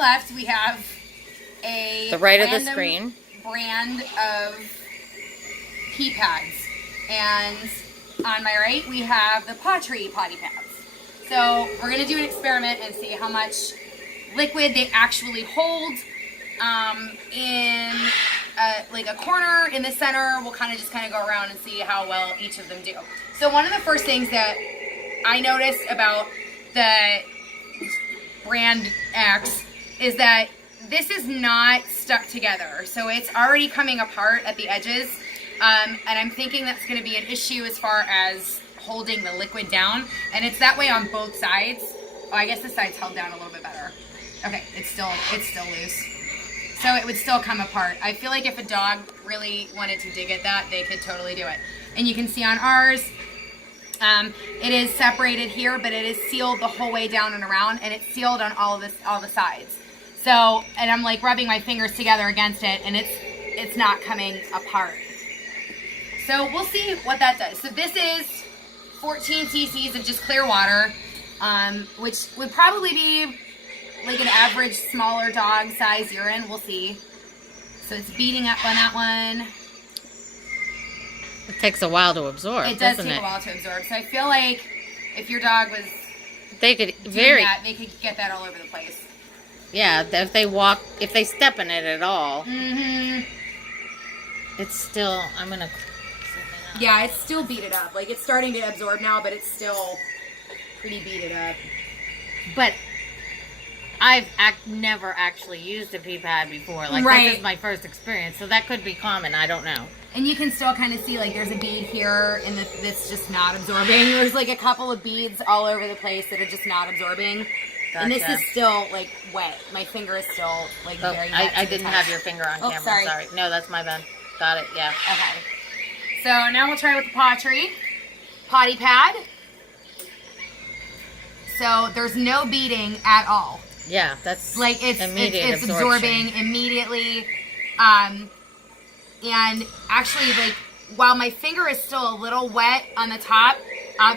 left, we have the right of the screen brand of pee pads. And on my right, we have the pawTree potty pads. So we're going to do an experiment and see how much liquid they actually hold in like a corner in the center. We'll kind of go around and see how well each of them do. So one of the first things that I noticed about the brand X is that this is not stuck together. So it's already coming apart at the edges. And I'm thinking that's going to be an issue as far as holding the liquid down. And it's that way on both sides. Oh, I guess this side's held down a little bit better. Okay, it's still loose. So it would still come apart. I feel like if a dog really wanted to dig at that, they could totally do it. And you can see on ours, it is separated here, but it is sealed the whole way down and around, and it's sealed on all the sides. So, and I'm like rubbing my fingers together against it, and it's not coming apart. So we'll see what that does. So this is 14 cc's of just clear water, which would probably be like an average smaller dog size urine. We'll see. So it's beating up on that one. It takes a while to absorb. It does take a while to absorb. So I feel like if your dog was they could they could get that all over the place. Yeah, if they step in it at all. Mm-hmm. It's still, I'm going to... Yeah, it's still beaded up. Like, it's starting to absorb now, but it's still pretty beaded up. But I've never actually used a pee pad before. Like, right. This is my first experience, so that could be common. I don't know. And you can still kind of see, like, there's a bead here, and that's just not absorbing. There's, like, a couple of beads all over the place that are just not absorbing. Gotcha. And this is still, like, wet. My finger is still, like, very wet. I didn't have your finger on camera. Sorry. No, that's my bad. Got it, yeah. Okay. So now we'll try with the pawTree potty pad. So there's no beading at all. Yeah, that's like it's absorbing immediately. And actually, like, while my finger is still a little wet on the top,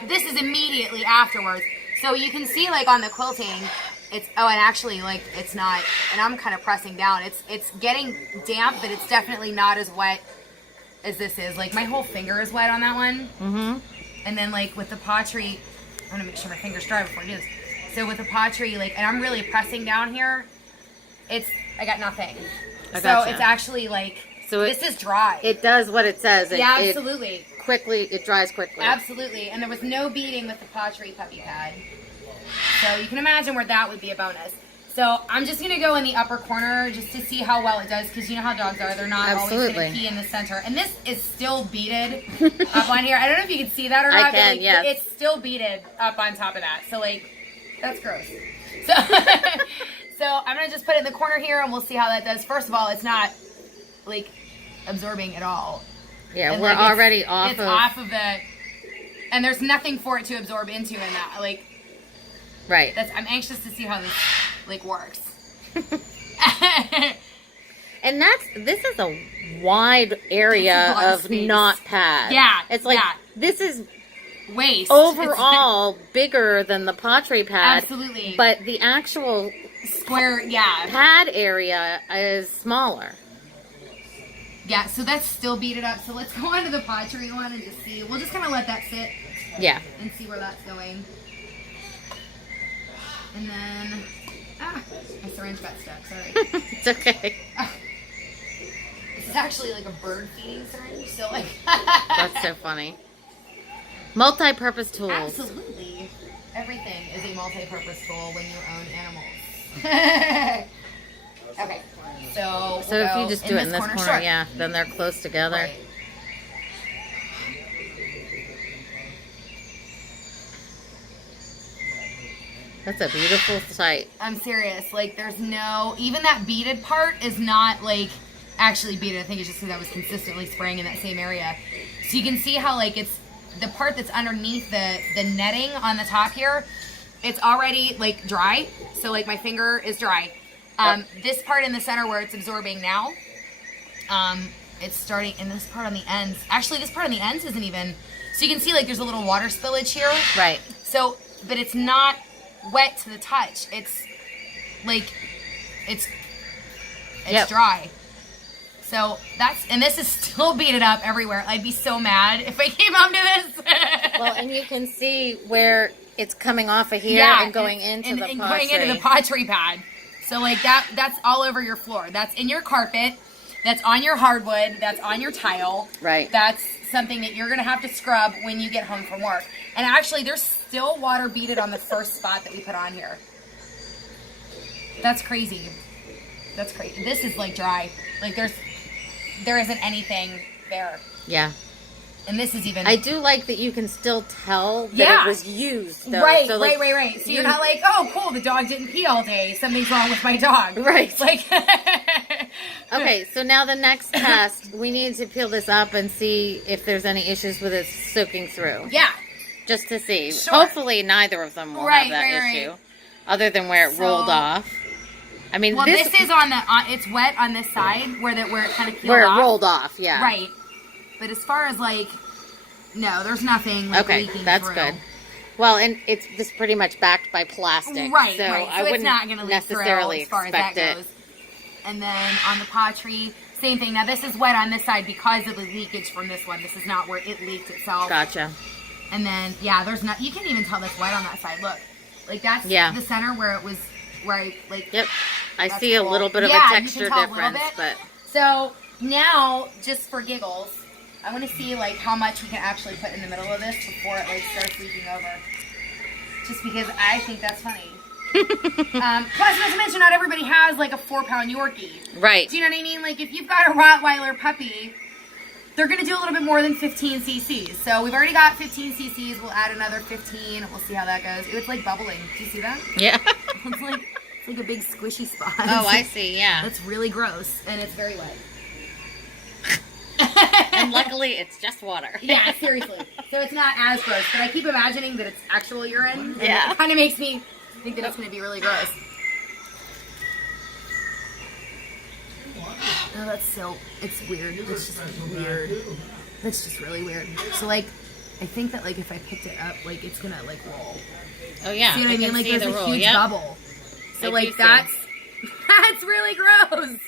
this is immediately afterwards. So you can see, like, on the quilting, and actually, like, it's not, and I'm kind of pressing down. It's getting damp, but it's definitely not as wet as this is. Like, my whole finger is wet on that one. Mm-hmm. And then, like, with the pawTree, I'm going to make sure my finger's dry before I do this. So with the pawTree, like, and I'm really pressing down here, I got nothing. It's actually, like, this is dry. It does what it says. Yeah, absolutely. It dries quickly. Absolutely. And there was no beading with the pawTree puppy pad. So you can imagine where that would be a bonus. So I'm just going to go in the upper corner just to see how well it does, because you know how dogs are. They're not always going to pee in the center. And this is still beaded up on here. I don't know if you can see that or not. I can, but, like, yes. It's still beaded up on top of that. So, like, that's gross. So, so I'm going to just put it in the corner here, and we'll see how that does. First of all, it's not, like, absorbing at all. Yeah, and, we're like, already off of it. And there's nothing for it to absorb into in that. Like, right. I'm anxious to see how this, like, works. And this is a wide area of not pad. Yeah. It's like, this is waste. Overall bigger than the pawTree pad. Absolutely. But the actual square, pad area is smaller. Yeah, so that's still beaded up. So let's go on to the pawTree one and just see. We'll just kind of let that sit. Yeah. And see where that's going. And then, my syringe got stuck, sorry. It's okay. This is actually like a bird feeding syringe, so like. That's so funny. Multi-purpose tools. Absolutely. Everything is a multi-purpose tool when you own animals. Okay, so if you just do it in this corner, yeah, then they're close together. Right. That's a beautiful sight. I'm serious. Like, there's no... Even that beaded part is not, like, actually beaded. I think it's just because I was consistently spraying in that same area. So you can see how, like, it's... The part that's underneath the netting on the top here, it's already, like, dry. So, like, my finger is dry. This part in the center where it's absorbing now, it's starting... And this part on the ends... Actually, this part on the ends isn't even... So you can see, like, there's a little water spillage here. Right. So, but it's not... wet to the touch. It's like it's Yep. dry. So and this is still beaded up everywhere. I'd be so mad if I came home to this. Well, and you can see where it's coming off of here and going into the pawTree pad. So like that's all over your floor. That's in your carpet. That's on your hardwood. That's on your tile. Right. That's something that you're gonna have to scrub when you get home from work. And actually, there's still water beaded on the first spot that we put on here. That's crazy. That's crazy. This is like dry. Like there isn't anything there. Yeah. And this is even... I do like that you can still tell that it was used, though. Right, so, like, right. So you're not like, oh, cool, the dog didn't pee all day. Something's wrong with my dog. Right. Like... Okay, so now the next test, we need to peel this up and see if there's any issues with it soaking through. Yeah. Just to see. Sure. Hopefully neither of them will have that issue. Other than where it rolled off. I mean, well, this is on the... it's wet on this side where it kind of peeled where off. it rolled off, yeah. Right. But as far as, like... No, there's nothing like leaking that's through. good. Well, and it's this pretty much backed by plastic, right? So right. So I wouldn't it's not going to leak necessarily through as far as that goes. And then on the pawTree, same thing. Now this is wet on this side because of the leakage from this one. This is not where it leaked itself. Gotcha. And then there's not. You can even tell that's wet on that side. Look, like that's the center where it was. Where I like. Yep. I see cool. a little bit of a texture difference, but so now just for giggles. I want to see like how much we can actually put in the middle of this before it like starts leaking over. Just because I think that's funny. Plus, not to mention, not everybody has like a 4-pound Yorkie. Right. Do you know what I mean? Like if you've got a Rottweiler puppy, they're going to do a little bit more than 15 cc's. So we've already got 15 cc's. We'll add another 15. We'll see how that goes. It's like bubbling. Do you see that? Yeah. It's like a big squishy spot. Oh, I see. Yeah. That's really gross, and it's very wet. And luckily, it's just water. Yeah, seriously. So it's not as gross, but I keep imagining that it's actual urine. And it kind of makes me think that it's going to be really gross. Oh, it's weird. It's just weird. That's just really weird. So, like, I think that, like, if I picked it up, like, it's going to, like, roll. Oh, yeah. See what I mean? Like, there's a huge bubble. So, like, that's really gross.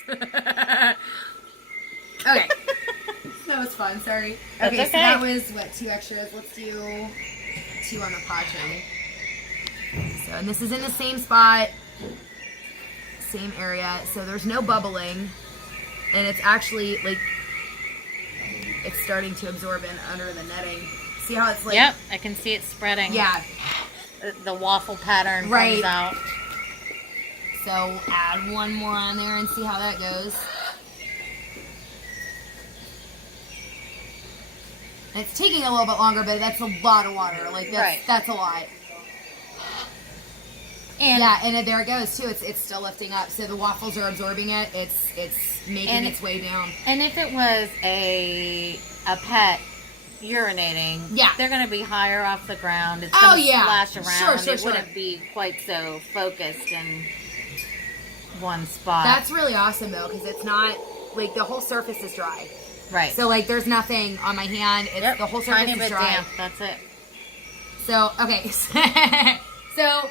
Okay. That was fun, sorry. Okay, so that was, 2 extras. Let's do 2 on the pawTree. So, and this is in the same spot, same area, so there's no bubbling, and it's actually, like, it's starting to absorb in under the netting. See how it's, like... Yep, I can see it spreading. Yeah. The waffle pattern comes out. So, add 1 more on there and see how that goes. It's taking a little bit longer, but that's a lot of water. Like, that's a lot. And and there it goes, too. It's still lifting up. So the waffles are absorbing it. It's making its way down. And if it was a pet urinating, they're going to be higher off the ground. It's going to splash around. It wouldn't be quite so focused in one spot. That's really awesome, though, because it's not, like, the whole surface is dry. Right. So, like, there's nothing on my hand. It's the whole surface is dry. Damp. That's it. So, okay. So,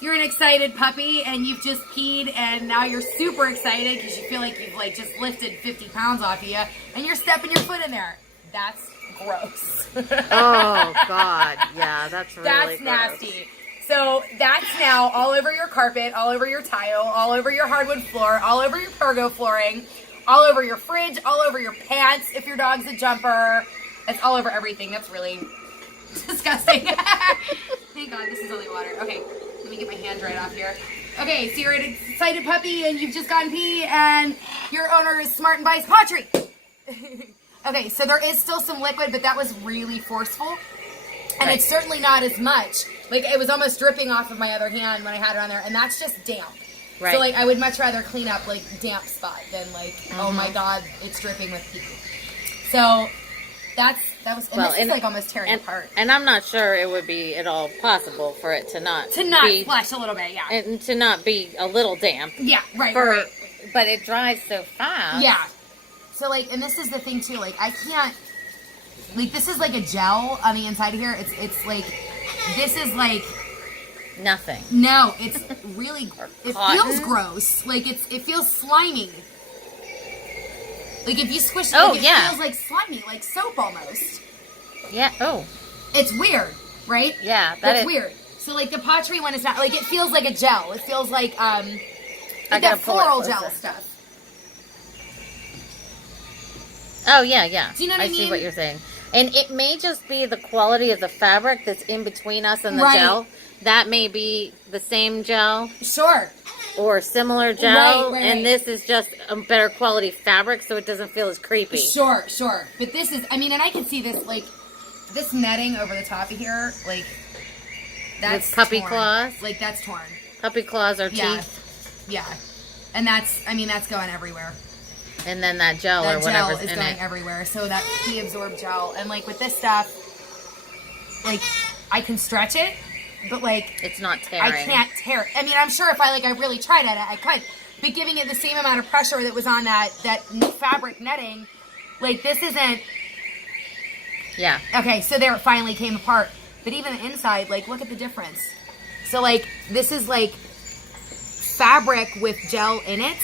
you're an excited puppy, and you've just peed, and now you're super excited because you feel like you've, like, just lifted 50 pounds off of you, and you're stepping your foot in there. That's gross. Oh, God. Yeah, that's really That's gross. nasty. So, that's now all over your carpet, all over your tile, all over your hardwood floor, all over your pergo flooring, all over your fridge, all over your pants if your dog's a jumper. It's all over everything. That's really disgusting. Thank God this is only water. Okay, let me get my hand right off here. Okay, so you're an excited puppy and you've just gotten pee and your owner is smart and buys pawTree. Okay, so there is still some liquid, but that was really forceful. And it's certainly not as much. Like, it was almost dripping off of my other hand when I had it on there, and that's just damp. Right. So, like, I would much rather clean up, like, damp spot than, like, oh my God, it's dripping with pee. So, that was, and this is, like, almost tearing apart. And I'm not sure it would be at all possible for it to not splash a little bit, yeah. And to not be a little damp. Yeah, right. But it dries so fast. Yeah. So, like, and this is the thing, too, like, I can't, like, this is, like, a gel on the inside here. It's like, this is, like, Nothing. No, it's really, it feels gross. Like it feels slimy. Like if you squish it, it feels like slimy, like soap almost. Yeah, oh. It's weird, right? Yeah, that's weird. So like the pawTree one is not, like it feels like a gel. It feels like that floral gel stuff. Oh, yeah, yeah. Do you know what I mean? I see what you're saying. And it may just be the quality of the fabric that's in between us and the gel. That may be the same gel. Sure. Or similar gel. And this is just a better quality fabric, so it doesn't feel as creepy. Sure, sure. But this is, I mean, and I can see this, like, this netting over the top of here, like, that's with puppy torn. Claws. Like, that's torn. Puppy claws or teeth. Yeah. And that's, I mean, that's going everywhere. And then that gel or whatever's in it. That gel is going everywhere. So that pee-absorbed gel. And, like, with this stuff, like, I can stretch it, but, like... It's not tearing. I can't tear it. I mean, I'm sure if I really tried it, I could. But giving it the same amount of pressure that was on that fabric netting, like, this isn't... Yeah. Okay, so there it finally came apart. But even the inside, like, look at the difference. So, like, this is, like, fabric with gel in it.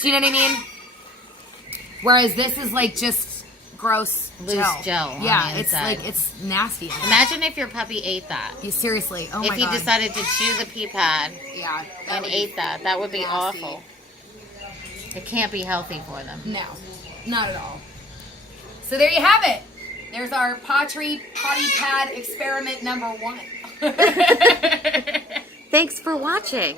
Do you know what I mean? Whereas this is, like, just gross loose gel. Yeah, it's like, it's nasty. Imagine if your puppy ate that. Yeah, seriously. Oh my God. If he decided to chew the pee pad and ate that, that would be nasty. awful. It can't be healthy for them. No, not at all. So there you have it. There's our pawTree potty pad experiment number 1. Thanks for watching.